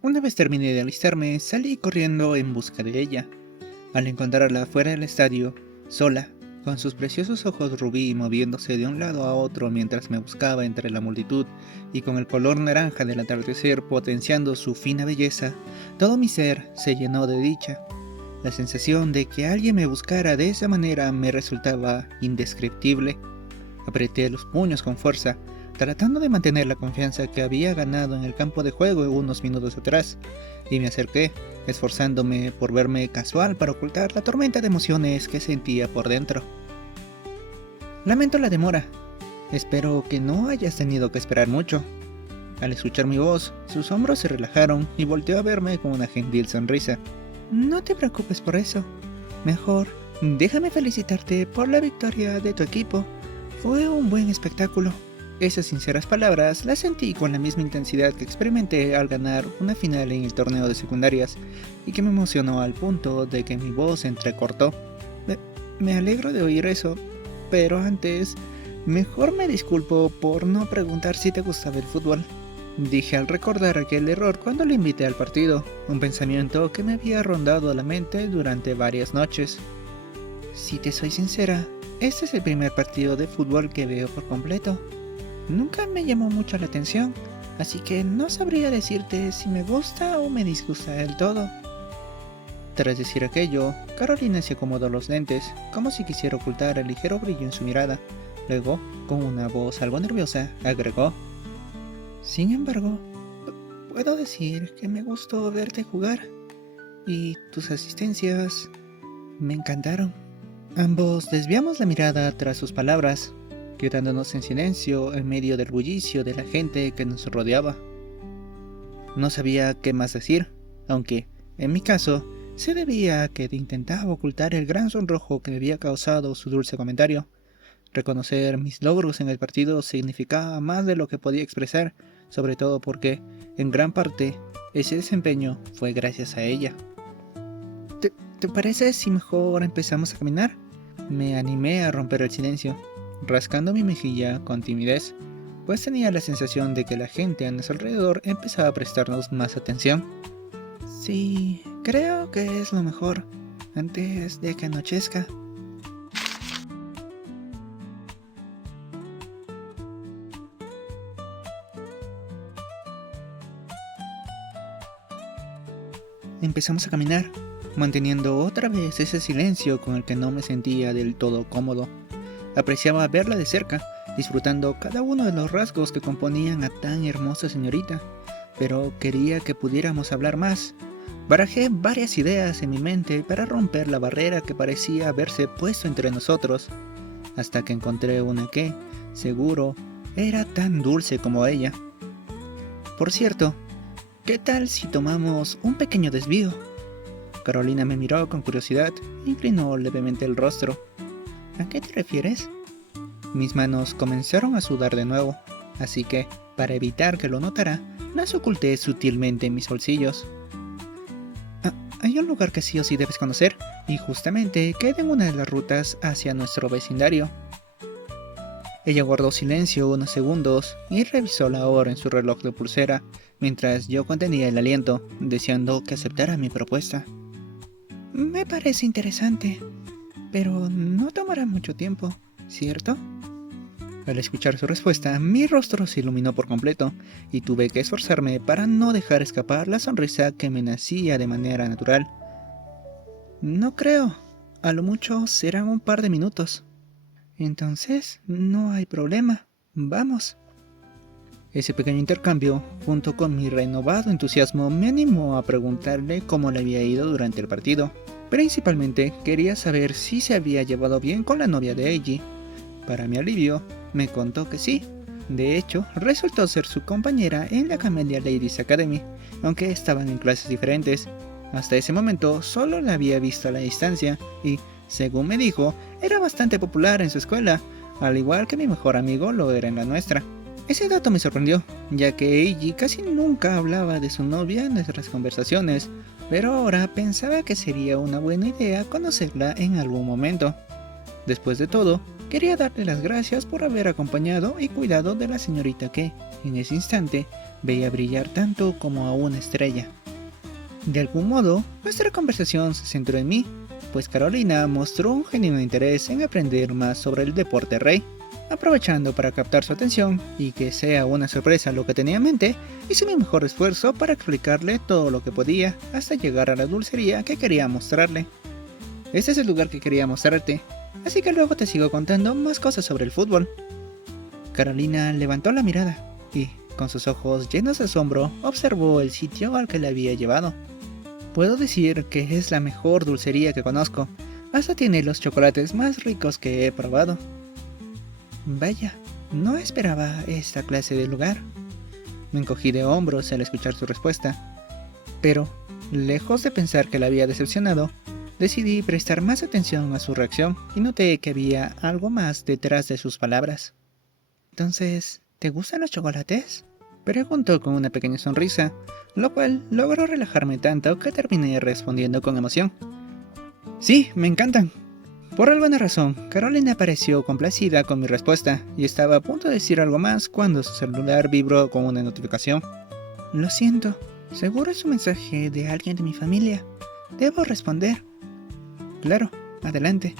Una vez terminé de alistarme, salí corriendo en busca de ella. Al encontrarla fuera del estadio, sola, con sus preciosos ojos rubí moviéndose de un lado a otro mientras me buscaba entre la multitud y con el color naranja del atardecer potenciando su fina belleza, todo mi ser se llenó de dicha. La sensación de que alguien me buscara de esa manera me resultaba indescriptible. Apreté los puños con fuerza, tratando de mantener la confianza que había ganado en el campo de juego unos minutos atrás, y me acerqué, esforzándome por verme casual para ocultar la tormenta de emociones que sentía por dentro. Lamento la demora. Espero que no hayas tenido que esperar mucho. Al escuchar mi voz, sus hombros se relajaron y volteó a verme con una gentil sonrisa. No te preocupes por eso. Mejor, déjame felicitarte por la victoria de tu equipo. Fue un buen espectáculo. Esas sinceras palabras las sentí con la misma intensidad que experimenté al ganar una final en el torneo de secundarias y que me emocionó al punto de que mi voz se entrecortó. Me alegro de oír eso, pero antes, mejor me disculpo por no preguntar si te gustaba el fútbol. Dije al recordar aquel error cuando le invité al partido, un pensamiento que me había rondado la mente durante varias noches. Si te soy sincera, este es el primer partido de fútbol que veo por completo. Nunca me llamó mucho la atención, así que no sabría decirte si me gusta o me disgusta del todo. Tras decir aquello, Carolina se acomodó los lentes, como si quisiera ocultar el ligero brillo en su mirada. Luego, con una voz algo nerviosa, agregó: Sin embargo, puedo decir que me gustó verte jugar, y tus asistencias me encantaron. Ambos desviamos la mirada tras sus palabras, quedándonos en silencio en medio del bullicio de la gente que nos rodeaba. No sabía qué más decir, aunque, en mi caso, se debía a que intentaba ocultar el gran sonrojo que me había causado su dulce comentario. Reconocer mis logros en el partido significaba más de lo que podía expresar, sobre todo porque, en gran parte, ese desempeño fue gracias a ella. ¿Te parece si mejor empezamos a caminar? Me animé a romper el silencio, rascando mi mejilla con timidez, pues tenía la sensación de que la gente a nuestro alrededor empezaba a prestarnos más atención. Sí, creo que es lo mejor, antes de que anochezca. Empezamos a caminar, manteniendo otra vez ese silencio con el que no me sentía del todo cómodo. Apreciaba verla de cerca, disfrutando cada uno de los rasgos que componían a tan hermosa señorita, pero quería que pudiéramos hablar más. Barajé varias ideas en mi mente para romper la barrera que parecía haberse puesto entre nosotros, hasta que encontré una que, seguro, era tan dulce como ella. Por cierto, ¿qué tal si tomamos un pequeño desvío? Carolina me miró con curiosidad e inclinó levemente el rostro. ¿A qué te refieres? Mis manos comenzaron a sudar de nuevo, así que, para evitar que lo notara, las oculté sutilmente en mis bolsillos. Hay un lugar que sí o sí debes conocer, y justamente queda en una de las rutas hacia nuestro vecindario. Ella guardó silencio unos segundos y revisó la hora en su reloj de pulsera, mientras yo contenía el aliento, deseando que aceptara mi propuesta. Me parece interesante, pero no tomará mucho tiempo, ¿cierto? Al escuchar su respuesta, mi rostro se iluminó por completo, y tuve que esforzarme para no dejar escapar la sonrisa que me nacía de manera natural. No creo, a lo mucho serán un par de minutos. Entonces, no hay problema, vamos. Ese pequeño intercambio, junto con mi renovado entusiasmo, me animó a preguntarle cómo le había ido durante el partido. Principalmente quería saber si se había llevado bien con la novia de Eiji. Para mi alivio, me contó que sí. De hecho, resultó ser su compañera en la Camellia Ladies Academy, aunque estaban en clases diferentes. Hasta ese momento solo la había visto a la distancia y, según me dijo, era bastante popular en su escuela, al igual que mi mejor amigo lo era en la nuestra. Ese dato me sorprendió, ya que Eiji casi nunca hablaba de su novia en nuestras conversaciones, pero ahora pensaba que sería una buena idea conocerla en algún momento. Después de todo, Quería darle las gracias por haber acompañado y cuidado de la señorita que, en ese instante, veía brillar tanto como a una estrella. De algún modo, nuestra conversación se centró en mí, pues Carolina mostró un genuino interés en aprender más sobre el deporte rey. Aprovechando para captar su atención y que sea una sorpresa lo que tenía en mente, hice mi mejor esfuerzo para explicarle todo lo que podía hasta llegar a la dulcería que quería mostrarle. Este es el lugar que quería mostrarte, así que luego te sigo contando más cosas sobre el fútbol. Carolina levantó la mirada y, con sus ojos llenos de asombro, observó el sitio al que le había llevado. Puedo decir que es la mejor dulcería que conozco, hasta tiene los chocolates más ricos que he probado. Vaya, no esperaba esta clase de lugar. Me encogí de hombros al escuchar su respuesta, pero, lejos de pensar que la había decepcionado, decidí prestar más atención a su reacción y noté que había algo más detrás de sus palabras. Entonces, ¿te gustan los chocolates?, preguntó con una pequeña sonrisa, lo cual logró relajarme tanto que terminé respondiendo con emoción. Sí, me encantan. Por alguna razón, Carolina pareció complacida con mi respuesta y estaba a punto de decir algo más cuando su celular vibró con una notificación. Lo siento, seguro es un mensaje de alguien de mi familia. Debo responder. Claro, adelante.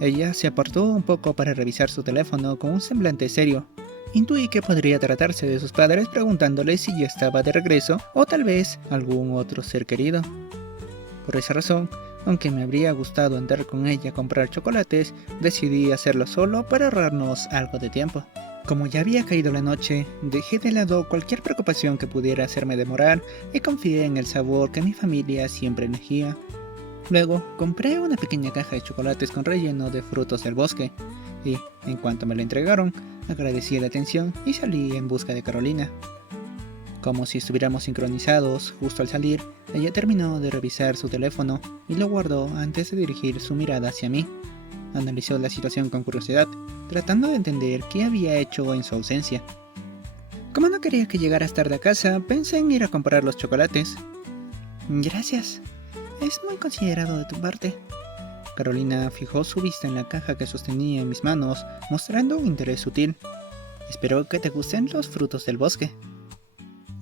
Ella se apartó un poco para revisar su teléfono con un semblante serio. Intuí que podría tratarse de sus padres preguntándole si ya estaba de regreso o tal vez algún otro ser querido. Por esa razón, aunque me habría gustado entrar con ella a comprar chocolates, decidí hacerlo solo para ahorrarnos algo de tiempo. Como ya había caído la noche, dejé de lado cualquier preocupación que pudiera hacerme demorar y confié en el sabor que mi familia siempre elegía. Luego, compré una pequeña caja de chocolates con relleno de frutos del bosque y, en cuanto me la entregaron, agradecí la atención y salí en busca de Carolina. Como si estuviéramos sincronizados, justo al salir, ella terminó de revisar su teléfono y lo guardó antes de dirigir su mirada hacia mí. Analizó la situación con curiosidad, tratando de entender qué había hecho en su ausencia. Como no quería que llegaras tarde a casa, pensé en ir a comprar los chocolates. Gracias, es muy considerado de tu parte. Carolina fijó su vista en la caja que sostenía en mis manos, mostrando un interés sutil. Espero que te gusten los frutos del bosque.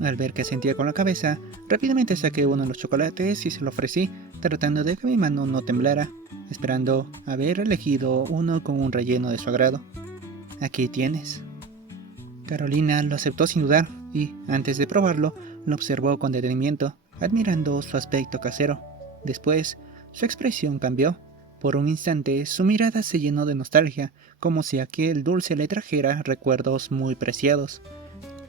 Al ver que asentía con la cabeza, rápidamente saqué uno de los chocolates y se lo ofrecí, tratando de que mi mano no temblara, esperando haber elegido uno con un relleno de su agrado. Aquí tienes. Carolina lo aceptó sin dudar y, antes de probarlo, lo observó con detenimiento, admirando su aspecto casero. Después, su expresión cambió. Por un instante, su mirada se llenó de nostalgia, como si aquel dulce le trajera recuerdos muy preciados.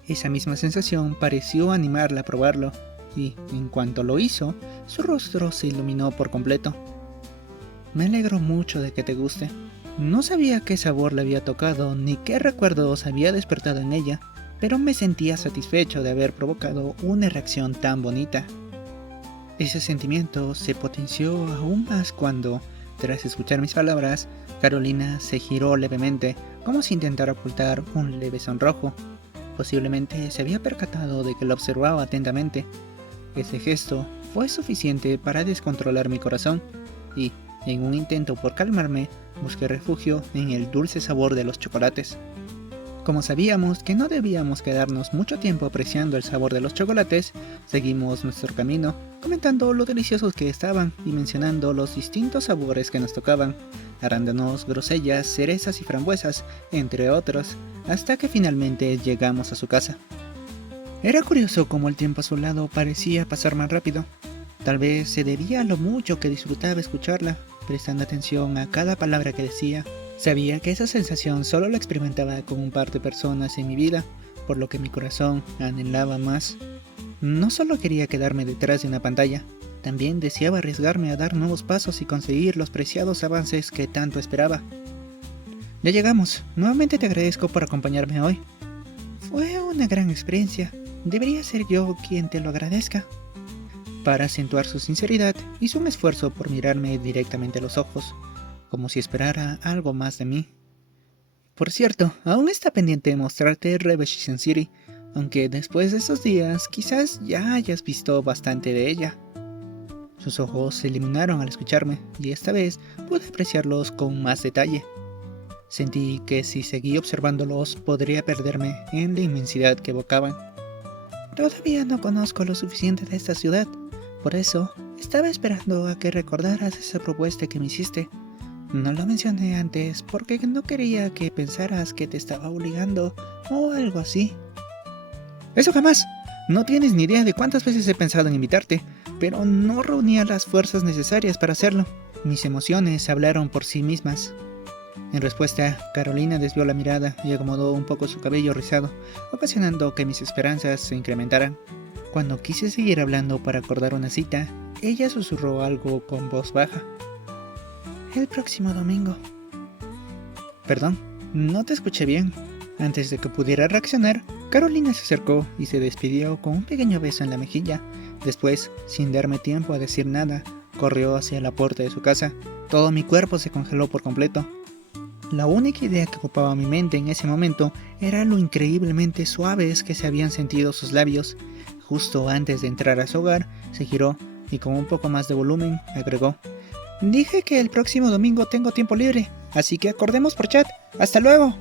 Esa misma sensación pareció animarla a probarlo, y, en cuanto lo hizo, su rostro se iluminó por completo. Me alegro mucho de que te guste. No sabía qué sabor le había tocado, ni qué recuerdos había despertado en ella, pero me sentía satisfecho de haber provocado una reacción tan bonita. Ese sentimiento se potenció aún más cuando, tras escuchar mis palabras, Carolina se giró levemente, como si intentara ocultar un leve sonrojo. Posiblemente se había percatado de que lo observaba atentamente. Ese gesto fue suficiente para descontrolar mi corazón, y, en un intento por calmarme, busqué refugio en el dulce sabor de los chocolates. Como sabíamos que no debíamos quedarnos mucho tiempo apreciando el sabor de los chocolates, seguimos nuestro camino, comentando lo deliciosos que estaban y mencionando los distintos sabores que nos tocaban: arándanos, grosellas, cerezas y frambuesas, entre otros, hasta que finalmente llegamos a su casa. Era curioso cómo el tiempo a su lado parecía pasar más rápido. Tal vez se debía a lo mucho que disfrutaba escucharla, prestando atención a cada palabra que decía. Sabía que esa sensación solo la experimentaba con un par de personas en mi vida, por lo que mi corazón anhelaba más. No solo quería quedarme detrás de una pantalla, también deseaba arriesgarme a dar nuevos pasos y conseguir los preciados avances que tanto esperaba. Ya llegamos, nuevamente te agradezco por acompañarme hoy. Fue una gran experiencia, debería ser yo quien te lo agradezca. Para acentuar su sinceridad, hizo un esfuerzo por mirarme directamente a los ojos, como si esperara algo más de mí. Por cierto, aún está pendiente de mostrarte Revelation City, aunque después de esos días quizás ya hayas visto bastante de ella. Sus ojos se iluminaron al escucharme, y esta vez pude apreciarlos con más detalle. Sentí que si seguí observándolos podría perderme en la inmensidad que evocaban. Todavía no conozco lo suficiente de esta ciudad, por eso estaba esperando a que recordaras esa propuesta que me hiciste. No lo mencioné antes porque no quería que pensaras que te estaba obligando o algo así. ¡Eso jamás! No tienes ni idea de cuántas veces he pensado en invitarte, pero no reunía las fuerzas necesarias para hacerlo. Mis emociones hablaron por sí mismas. En respuesta, Carolina desvió la mirada y acomodó un poco su cabello rizado, ocasionando que mis esperanzas se incrementaran. Cuando quise seguir hablando para acordar una cita, ella susurró algo con voz baja. El próximo domingo. Perdón, no te escuché bien. Antes de que pudiera reaccionar, Carolina se acercó y se despidió con un pequeño beso en la mejilla. Después, sin darme tiempo a decir nada, corrió hacia la puerta de su casa. Todo mi cuerpo se congeló por completo. La única idea que ocupaba mi mente en ese momento era lo increíblemente suaves que se habían sentido sus labios. Justo antes de entrar a su hogar, se giró y con un poco más de volumen agregó: Dije que el próximo domingo tengo tiempo libre, así que acordemos por chat. ¡Hasta luego!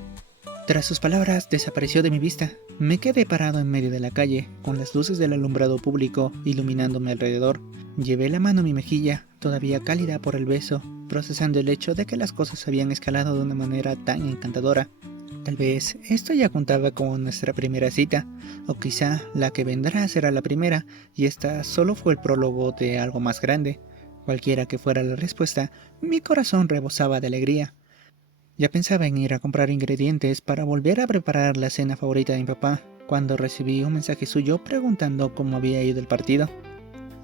Tras sus palabras, desapareció de mi vista. Me quedé parado en medio de la calle, con las luces del alumbrado público iluminándome alrededor. Llevé la mano a mi mejilla, todavía cálida por el beso, procesando el hecho de que las cosas habían escalado de una manera tan encantadora. Tal vez esto ya contaba con nuestra primera cita, o quizá la que vendrá será la primera, y esta solo fue el prólogo de algo más grande. Cualquiera que fuera la respuesta, mi corazón rebosaba de alegría. Ya pensaba en ir a comprar ingredientes para volver a preparar la cena favorita de mi papá, cuando recibí un mensaje suyo preguntando cómo había ido el partido.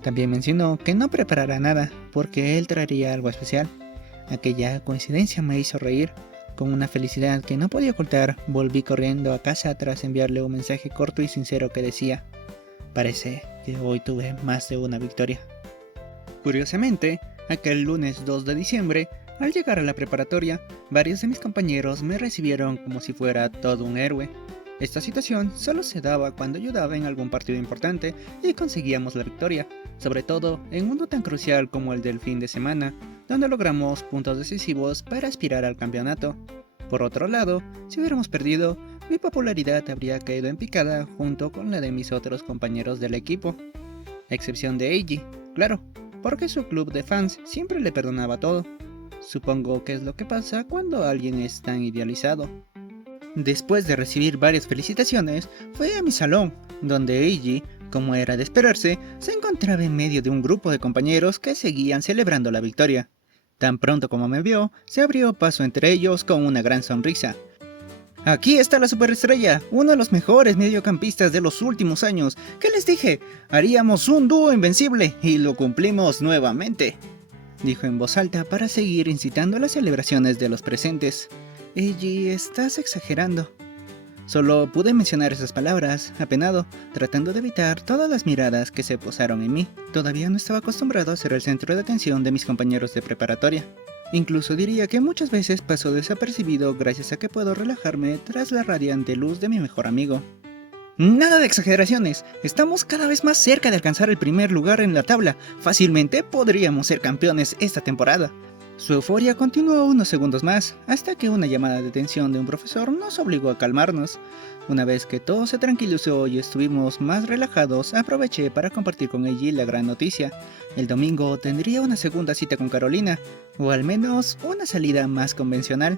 También mencionó que no preparara nada, porque él traería algo especial. Aquella coincidencia me hizo reír. Con una felicidad que no podía ocultar, volví corriendo a casa tras enviarle un mensaje corto y sincero que decía: parece que hoy tuve más de una victoria. Curiosamente, aquel lunes 2 de diciembre, al llegar a la preparatoria, varios de mis compañeros me recibieron como si fuera todo un héroe. Esta situación solo se daba cuando ayudaba en algún partido importante y conseguíamos la victoria, sobre todo en uno tan crucial como el del fin de semana, donde logramos puntos decisivos para aspirar al campeonato. Por otro lado, si hubiéramos perdido, mi popularidad habría caído en picada junto con la de mis otros compañeros del equipo, a excepción de Eiji, claro, porque su club de fans siempre le perdonaba todo. Supongo que es lo que pasa cuando alguien es tan idealizado. Después de recibir varias felicitaciones, fui a mi salón, donde Eiji, como era de esperarse, se encontraba en medio de un grupo de compañeros que seguían celebrando la victoria. Tan pronto como me vio, se abrió paso entre ellos con una gran sonrisa. Aquí está la superestrella, uno de los mejores mediocampistas de los últimos años. ¿Qué les dije? Haríamos un dúo invencible y lo cumplimos nuevamente, dijo en voz alta para seguir incitando las celebraciones de los presentes. Eiji, estás exagerando. Solo pude mencionar esas palabras, apenado, tratando de evitar todas las miradas que se posaron en mí. Todavía no estaba acostumbrado a ser el centro de atención de mis compañeros de preparatoria. Incluso diría que muchas veces pasó desapercibido gracias a que puedo relajarme tras la radiante luz de mi mejor amigo. Nada de exageraciones, estamos cada vez más cerca de alcanzar el primer lugar en la tabla. Fácilmente podríamos ser campeones esta temporada. Su euforia continuó unos segundos más, hasta que una llamada de atención de un profesor nos obligó a calmarnos. Una vez que todo se tranquilizó y estuvimos más relajados, aproveché para compartir con Eiji la gran noticia. El domingo tendría una segunda cita con Carolina, o al menos una salida más convencional.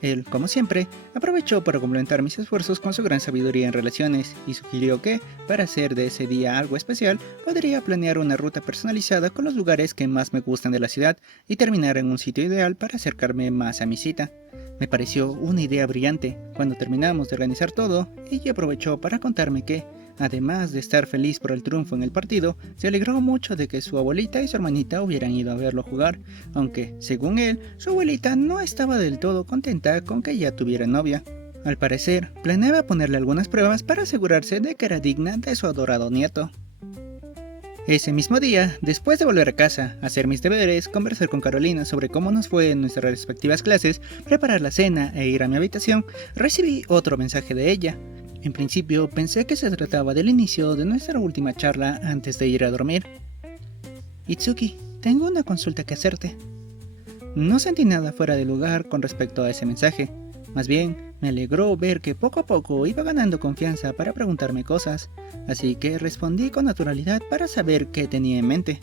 Él, como siempre, aprovechó para complementar mis esfuerzos con su gran sabiduría en relaciones y sugirió que, para hacer de ese día algo especial, podría planear una ruta personalizada con los lugares que más me gustan de la ciudad y terminar en un sitio ideal para acercarme más a mi cita. Me pareció una idea brillante. Cuando terminamos de organizar todo, ella aprovechó para contarme que, además de estar feliz por el triunfo en el partido, se alegró mucho de que su abuelita y su hermanita hubieran ido a verlo jugar, aunque, según él, su abuelita no estaba del todo contenta con que ella tuviera novia. Al parecer, planeaba ponerle algunas pruebas para asegurarse de que era digna de su adorado nieto. Ese mismo día, después de volver a casa, hacer mis deberes, conversar con Carolina sobre cómo nos fue en nuestras respectivas clases, preparar la cena e ir a mi habitación, recibí otro mensaje de ella. En principio pensé que se trataba del inicio de nuestra última charla antes de ir a dormir. Itsuki, tengo una consulta que hacerte. No sentí nada fuera de lugar con respecto a ese mensaje. Más bien, me alegró ver que poco a poco iba ganando confianza para preguntarme cosas, así que respondí con naturalidad para saber qué tenía en mente.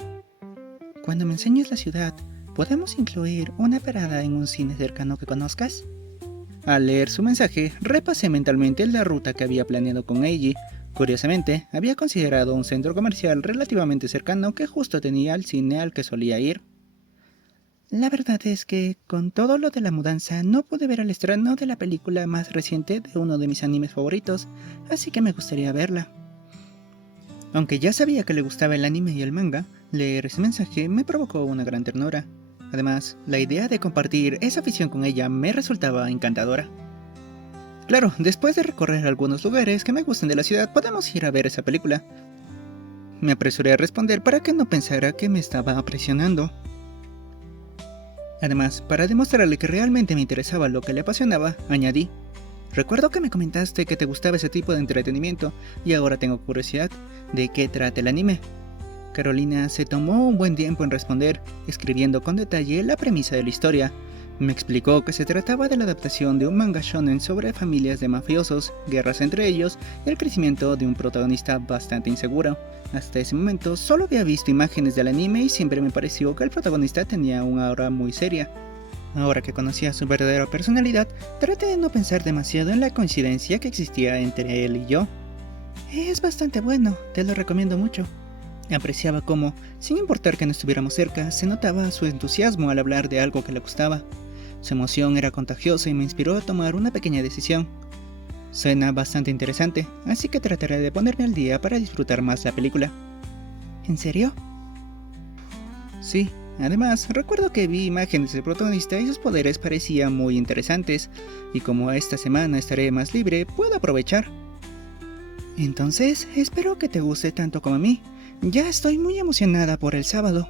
Cuando me enseñes la ciudad, ¿podemos incluir una parada en un cine cercano que conozcas? Al leer su mensaje, repasé mentalmente la ruta que había planeado con Eiji. Curiosamente, había considerado un centro comercial relativamente cercano que justo tenía el cine al que solía ir. La verdad es que, con todo lo de la mudanza, no pude ver el estreno de la película más reciente de uno de mis animes favoritos, así que me gustaría verla. Aunque ya sabía que le gustaba el anime y el manga, leer ese mensaje me provocó una gran ternura. Además, la idea de compartir esa afición con ella me resultaba encantadora. Claro, después de recorrer algunos lugares que me gusten de la ciudad, podemos ir a ver esa película. Me apresuré a responder para que no pensara que me estaba presionando. Además, para demostrarle que realmente me interesaba lo que le apasionaba, añadí: recuerdo que me comentaste que te gustaba ese tipo de entretenimiento y ahora tengo curiosidad de qué trata el anime. Carolina se tomó un buen tiempo en responder, escribiendo con detalle la premisa de la historia. Me explicó que se trataba de la adaptación de un manga shonen sobre familias de mafiosos, guerras entre ellos y el crecimiento de un protagonista bastante inseguro. Hasta ese momento solo había visto imágenes del anime y siempre me pareció que el protagonista tenía una aura muy seria. Ahora que conocía su verdadera personalidad, traté de no pensar demasiado en la coincidencia que existía entre él y yo. Es bastante bueno, te lo recomiendo mucho. Apreciaba cómo, sin importar que no estuviéramos cerca, se notaba su entusiasmo al hablar de algo que le gustaba. Su emoción era contagiosa y me inspiró a tomar una pequeña decisión. Suena bastante interesante, así que trataré de ponerme al día para disfrutar más la película. ¿En serio? Sí, además recuerdo que vi imágenes del protagonista y sus poderes parecían muy interesantes, y como esta semana estaré más libre, puedo aprovechar. Entonces, espero que te guste tanto como a mí. Ya estoy muy emocionada por el sábado.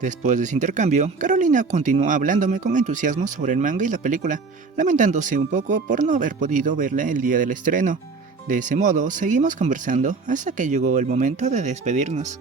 Después de ese intercambio, Carolina continuó hablándome con entusiasmo sobre el manga y la película, lamentándose un poco por no haber podido verla el día del estreno. De ese modo, seguimos conversando hasta que llegó el momento de despedirnos.